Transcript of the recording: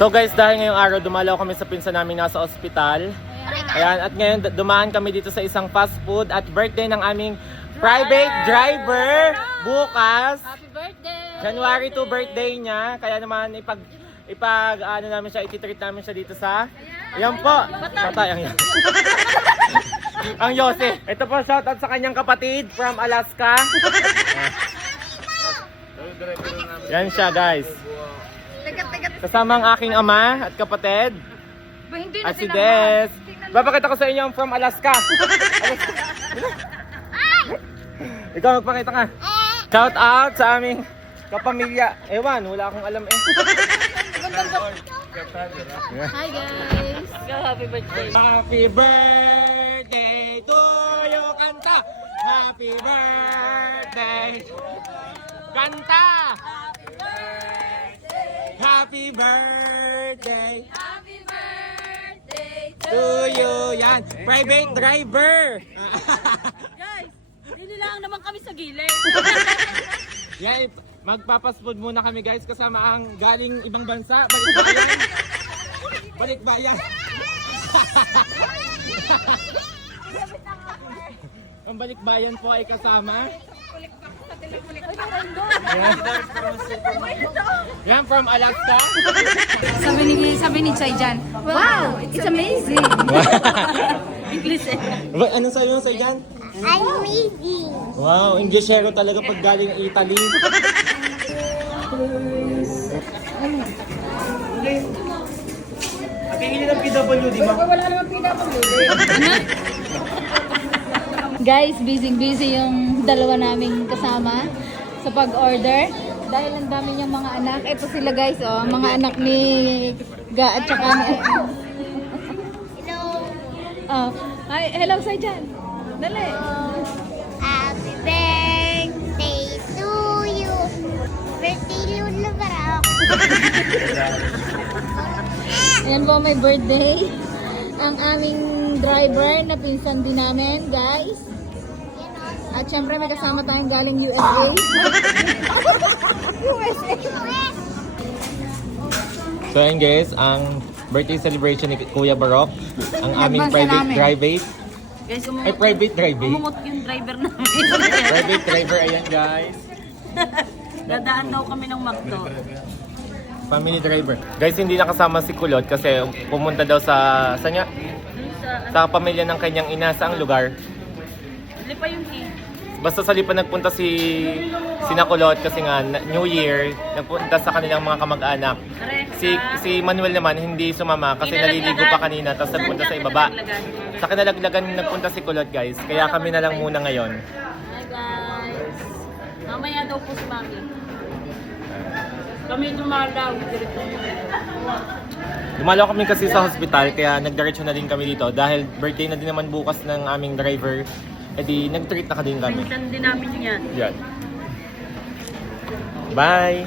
So guys, dahil ngayong araw dumalaw kami sa pinsan namin nasa ospital. Ayan, at ngayon dumaan kami dito sa isang fast food at birthday ng aming private driver bukas. Happy birthday! January 2 birthday niya. Kaya naman ano namin siya, ititreat namin siya dito sa ayan po. Tatay ang ang Yose. Ito po, shoutout sa kanyang kapatid from Alaska. Yan siya guys. Kasama ang aking ama at kapatid. At si Des. Papakita ko sa inyo ang from Alaska. Ikaw magpakita ka. Shout out sa aming kapamilya. Ewan, wala akong alam eh. Hi guys! Happy birthday! Happy birthday to you, kanta! Happy birthday! Kanta! Happy birthday! Happy birthday To you, yan! Private driver! Guys, hindi lang naman kami sa gilid. Yan, magpapasfood muna kami guys kasama ang galing ibang bansa. Balikbayan! Balikbayan! Ang balikbayan po ay kasama. Yan from Alaska. Sabi ni Chay Jan, wow, it's amazing. English eh. Anong sabi mo sa dyan? Amazing. Wow, Englishero talaga pag galing Italy. Pakingin ng PWD ba? Guys, busy yung dalawa naming kasama sa pag-order. Dahil ang dami niyang mga anak. Ito sila guys, oh, mga anak ni Ga at saka ni... Hello. Oh, hi, hello Chay Jan. Dali. Happy birthday to you. Birthday Lulu para ako. Ayan po, may birthday. Ang aming driver na pinsan din namin, guys. At syempre may kasama tayong galing USA. USA. So ayun guys, ang birthday celebration ni Kuya Barok. Ang aming private driver. Guys, Ay, private driver. umumot yung driver namin. Private driver, ayan guys. Dadaan daw kami ng McDo. Family driver. Guys, hindi nakasama si Kulot kasi pumunta daw sa niya? Sa pamilya ng kanyang ina. Saang lugar? Hindi pa yung key. Basta sa Lipa nagpunta si Kulot kasi nga New Year, nagpunta sa kanilang mga kamag-anak. Si Manuel naman hindi sumama kasi naliligo pa kanina tapos nagpunta sa ibaba. Sa kinalaglagan nagpunta si Kulot guys. Kaya kami na lang muna ngayon. Hi guys. Mamaya daw po si Mami. Kami dumalaw. Dumalaw kami kasi sa hospital kaya nagdiretso na din kami dito dahil birthday na din naman bukas ng aming driver. E di nag-treat na ka din kami. Pinsan din namin yan. Yan. Bye!